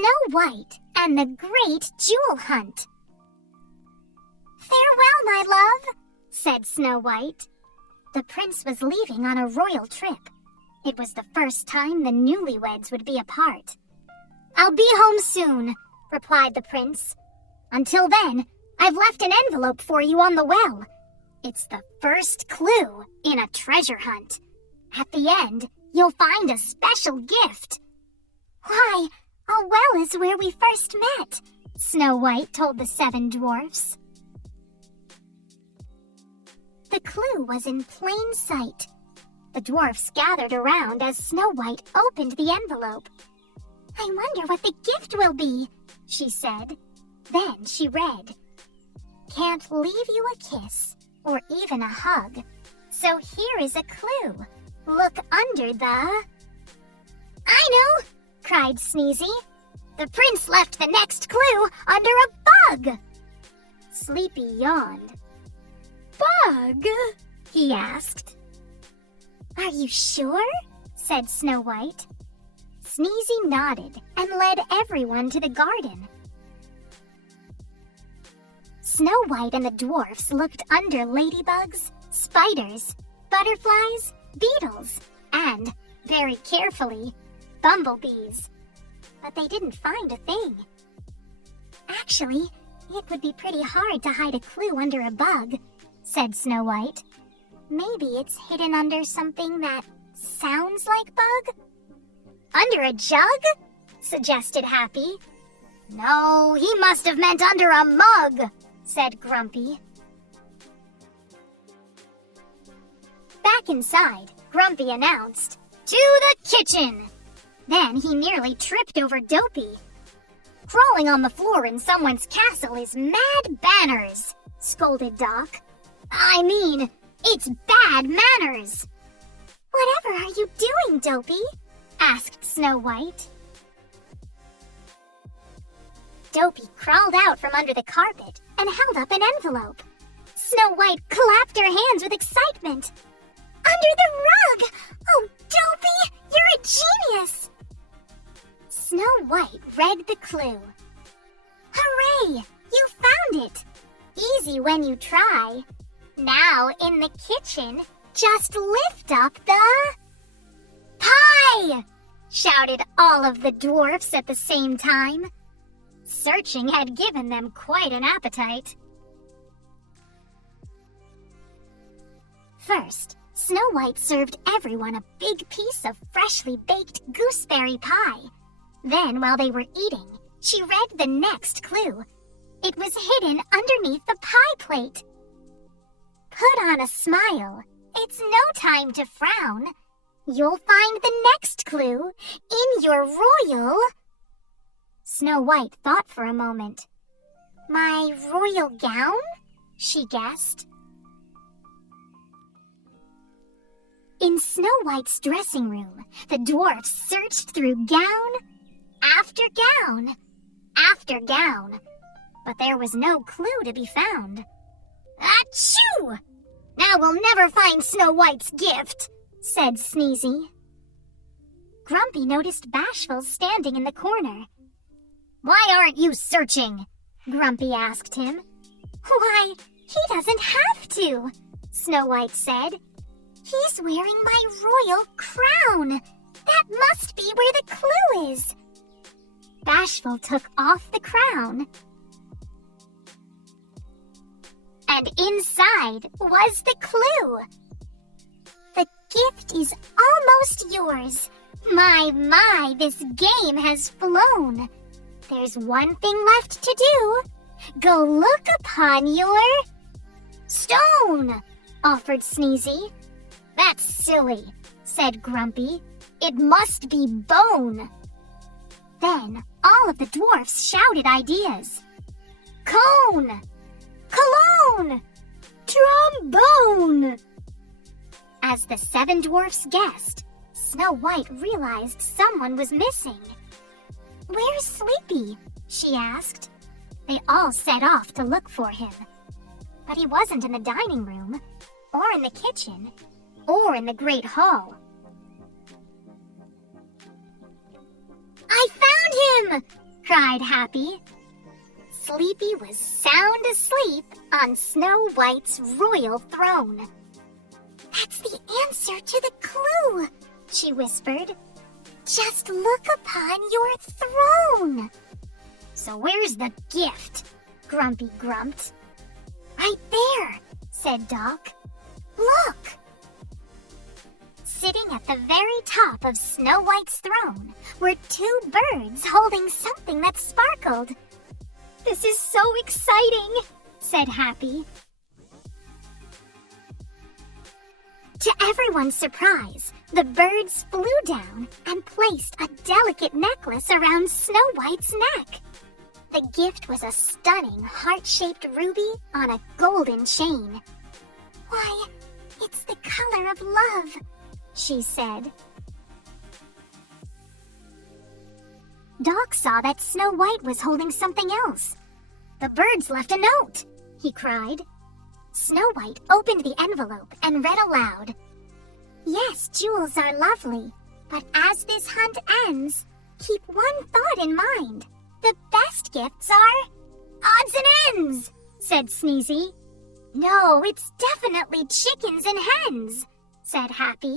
Snow White and the Great Jewel Hunt. "Farewell, my love," said Snow White. The prince was leaving on a royal trip. It was the first time the newlyweds would be apart. "I'll be home soon," replied the prince. "Until then, I've left an envelope for you on the well. It's the first clue in a treasure hunt. At the end, you'll find a special gift." "Why, a well is where we first met," Snow White told the 7 dwarfs. The clue was in plain sight. The dwarfs gathered around as Snow White opened the envelope. "I wonder what the gift will be," she said. Then she read, "Can't leave you a kiss or even a hug. So here is a clue. Look under the—" "I know!" cried Sneezy. "The prince left the next clue under a bug." Sleepy yawned. "Bug?" he asked. "Are you sure?" said Snow White. Sneezy nodded and led everyone to the garden. Snow White and the dwarfs looked under ladybugs, spiders, butterflies, beetles, and, very carefully, bumblebees. But they didn't find a thing. "Actually, it would be pretty hard to hide a clue under a bug," said Snow White. "Maybe it's hidden under something that sounds like bug?" "Under a jug?" suggested Happy. "No, he must have meant under a mug," said Grumpy. Back inside, Grumpy announced, "To the kitchen!" Then he nearly tripped over Dopey. "Crawling on the floor in someone's castle is mad banners," scolded Doc. "I mean, it's bad manners." "Whatever are you doing, Dopey?" asked Snow White. Dopey crawled out from under the carpet and held up an envelope. Snow White clapped her hands with excitement. "Under the rug! Oh, Dopey, you're a genius!" Snow White read the clue. "Hooray! You found it! Easy when you try. Now in the kitchen, just lift up the—" "Pie!" shouted all of the dwarfs at the same time. Searching had given them quite an appetite. First, Snow White served everyone a big piece of freshly baked gooseberry pie. Then, while they were eating, she read the next clue. It was hidden underneath the pie plate. "Put on a smile. It's no time to frown. You'll find the next clue in your royal—" Snow White thought for a moment. "My royal gown?" she guessed. In Snow White's dressing room, the dwarfs searched through gown after gown after gown, but there was no clue to be found. "Achoo! Now we'll never find Snow White's gift," said Sneezy. Grumpy noticed Bashful standing in the corner. "Why aren't you searching?" Grumpy asked him. "Why, he doesn't have to," Snow White said. "He's wearing my royal crown. That must be where the clue is." Bashful took off the crown. And inside was the clue. "The gift is almost yours. My, this game has flown. There's one thing left to do. Go look upon your—" "Stone," offered Sneezy. "That's silly," said Grumpy. "It must be bone." Then all of the dwarfs shouted ideas. "Cone! Cologne! Trombone!" As the 7 dwarfs guessed, Snow White realized someone was missing. "Where's Sleepy?" she asked. They all set off to look for him. But he wasn't in the dining room, or in the kitchen, or in the Great Hall. "I found him!" cried Happy. Sleepy was sound asleep on Snow White's royal throne. That's the answer to the clue, she whispered. Just look upon your throne. So where's the gift? Grumpy grumped. Right there, said Doc. Look! Sitting at the very top of Snow White's throne were two birds holding something that sparkled. This is so exciting, said Happy. To everyone's surprise, the birds flew down and placed a delicate necklace around Snow White's neck. The gift was a stunning heart-shaped ruby on a golden chain. Why, it's the color of love, she said. Doc saw that Snow White was holding something else. The birds left a note, he cried. Snow White opened the envelope and read aloud. Yes, jewels are lovely, but as this hunt ends, keep one thought in mind. The best gifts are odds and ends, said Sneezy. No, it's definitely chickens and hens, said Happy.